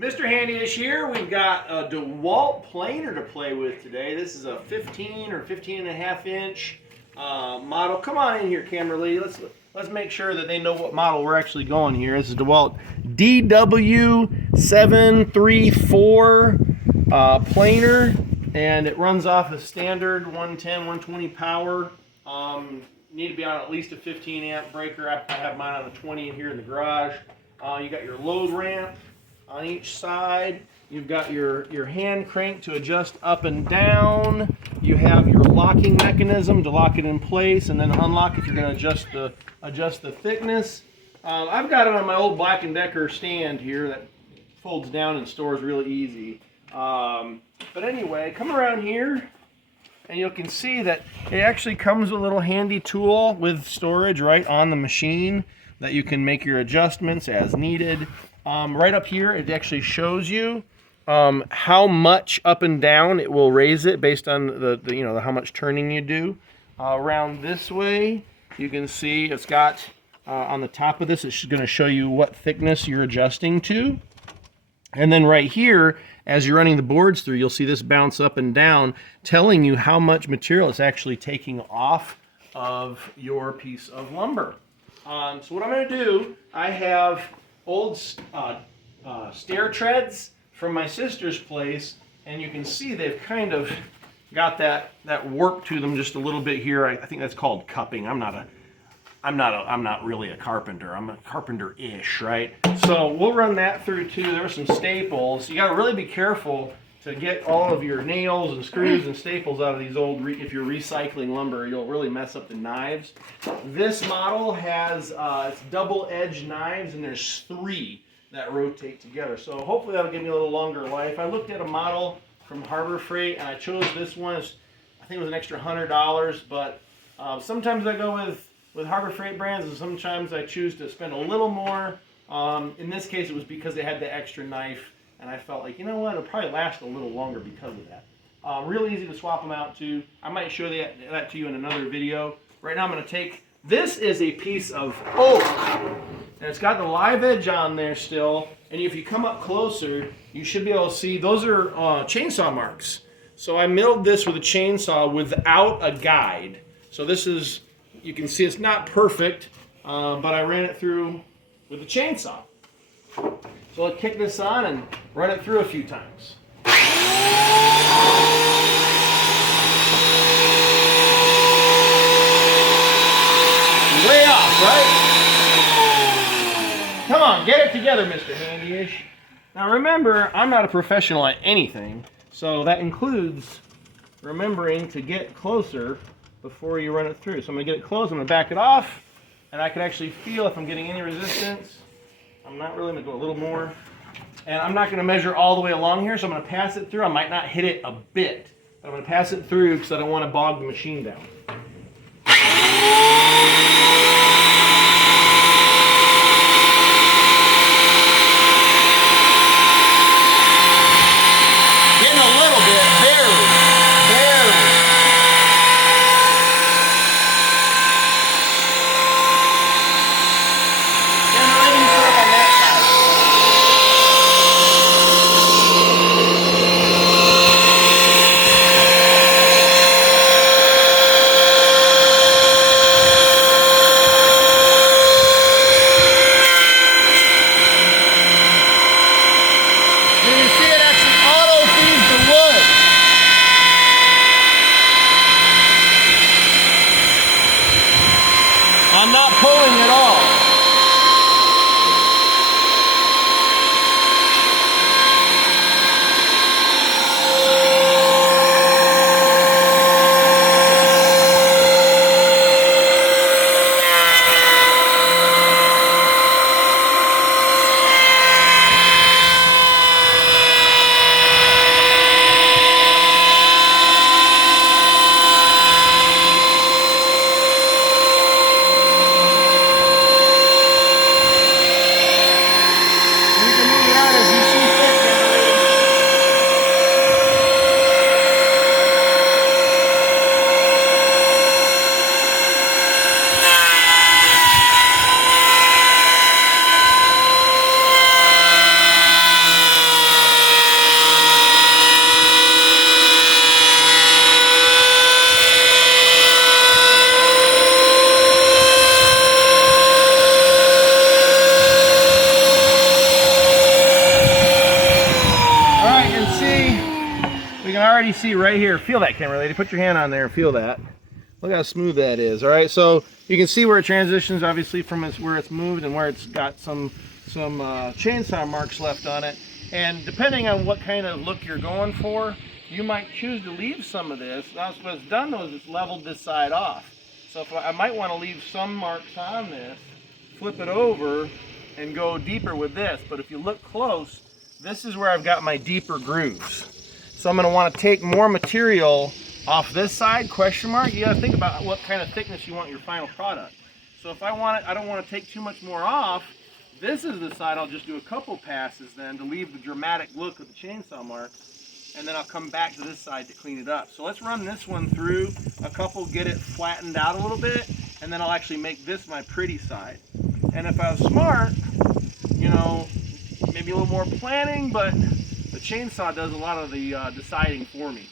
Mr. Handyish here. We've got a DeWalt planer to play with today. This is a 15 or 15 and a half inch model. Come on in here, camera lady. Let's make sure that they know what model we're actually going here. This is DeWalt DW734 planer, and it runs off a standard 110, 120 power. Need to be on at least a 15 amp breaker. I have mine on a 20 in here in the garage. You got your load ramp on each side. You've got your hand crank to adjust up and down. You have your locking mechanism to lock it in place and then unlock if you're going to adjust the thickness. I've got it on my old Black & Decker stand here that folds down and stores really easy. But anyway, come around here and you can see that it actually comes with a little handy tool with storage right on the machine that you can make your adjustments as needed. Right up here, it actually shows you how much up and down it will raise it based on the how much turning you do. Around this way, you can see it's got on the top of this, it's going to show you what thickness you're adjusting to. And then right here, as you're running the boards through, you'll see this bounce up and down, telling you how much material it's actually taking off of your piece of lumber. So what I'm going to do, I have old stair treads from my sister's place, and you can see they've kind of got that warp to them just a little bit here. I think that's called cupping. I'm not really a carpenter. I'm a carpenter-ish, right? So we'll run that through too. There are some staples. You got to really be careful to get all of your nails and screws and staples out of these old, if you're recycling lumber, you'll really mess up the knives. This model has it's double-edged knives, and there's 3 that rotate together. So hopefully that'll give me a little longer life. I looked at a model from Harbor Freight, and I chose this one. I think it was an extra $100, but sometimes I go with Harbor Freight brands, and sometimes I choose to spend a little more. In this case, it was because they had the extra knife, and I felt like, you know what, it'll probably last a little longer because of that. Real easy to swap them out too. I might show that to you in another video. Right now I'm going to take, this is a piece of oak, and it's got the live edge on there still, and if you come up closer, you should be able to see, those are chainsaw marks. So I milled this with a chainsaw without a guide. So this is, you can see it's not perfect, but I ran it through with a chainsaw. So I'll kick this on and run it through a few times. Way off, right? Come on, get it together, Mr. Handyish. Now remember, I'm not a professional at anything, so that includes remembering to get closer before you run it through. So I'm going to get it close, I'm going to back it off, and I can actually feel if I'm getting any resistance. I'm not really, I'm going to go a little more. And I'm not going to measure all the way along here, so I'm going to pass it through. I might not hit it a bit, but I'm going to pass it through because I don't want to bog the machine down. Getting a little bit, barely. I'm not pulling at all. already see right here, feel that, camera lady, put your hand on there and feel that. Look how smooth that is. All right, so you can see where it transitions obviously from where it's moved and where it's got some chainsaw marks left on it. And depending on what kind of look you're going for, you might choose to leave some of this. Now what it's done though is it's leveled this side off. So if I might want to leave some marks on this, flip it over and go deeper with this. But if you look close, this is where I've got my deeper grooves. So I'm going to want to take more material off this side, question mark. You got to think about what kind of thickness you want your final product. So if I don't want to take too much more off, this is the side I'll just do a couple passes then to leave the dramatic look of the chainsaw marks, and then I'll come back to this side to clean it up. So let's run this one through a couple, get it flattened out a little bit, and then I'll actually make this my pretty side. And if I was smart, you know, maybe a little more planning, but the chainsaw does a lot of the deciding for me.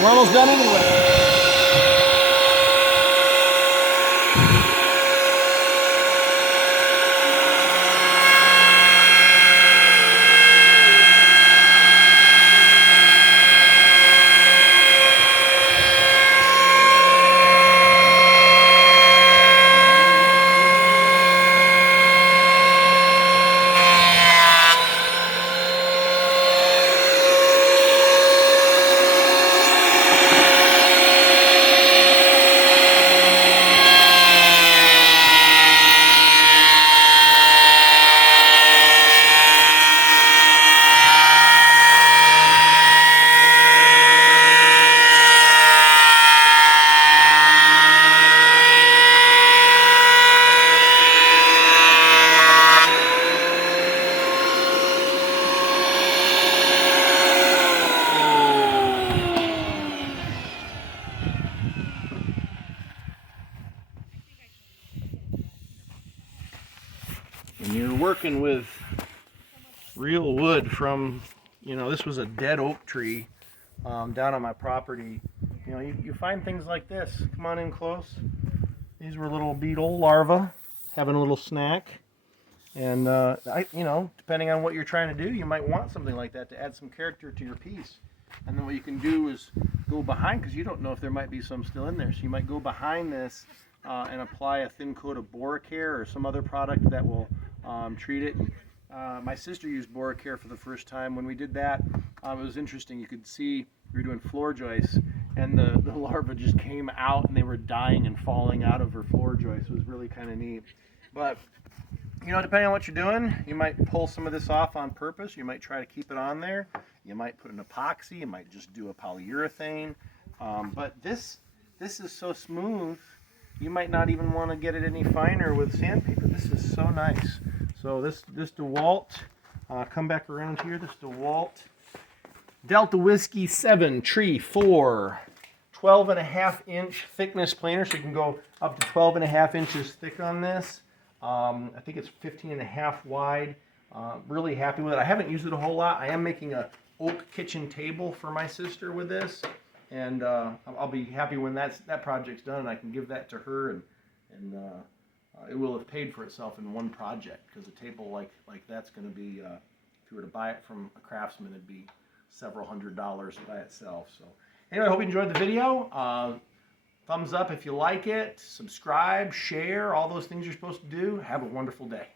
We're almost done anyway. working with real wood from, this was a dead oak tree down on my property. You find things like this. Come on in close. These were little beetle larvae having a little snack. And, depending on what you're trying to do, you might want something like that to add some character to your piece. And then what you can do is go behind, because you don't know if there might be some still in there. So you might go behind this and apply a thin coat of Boracare or some other product that will treat it. My sister used Boracare for the first time. When we did that, it was interesting. You could see we were doing floor joists, and the larvae just came out, and they were dying and falling out of her floor joists. It was really kind of neat. But, depending on what you're doing, you might pull some of this off on purpose. You might try to keep it on there. You might put an epoxy. You might just do a polyurethane. But this is so smooth, you might not even want to get it any finer with sandpaper. This is so nice. So this DeWalt, come back around here, this DeWalt Delta Whiskey 734, 12.5-inch thickness planer, so you can go up to 12.5 inches thick on this. I think it's 15.5 wide. Really happy with it. I haven't used it a whole lot. I am making a oak kitchen table for my sister with this, and I'll be happy when that project's done, and I can give that to her, and it will have paid for itself in one project, because a table like that's going to be, if you were to buy it from a craftsman, it'd be several $100s by itself. So anyway, I hope you enjoyed the video. Thumbs up if you like it, subscribe, share, all those things you're supposed to do. Have a wonderful day.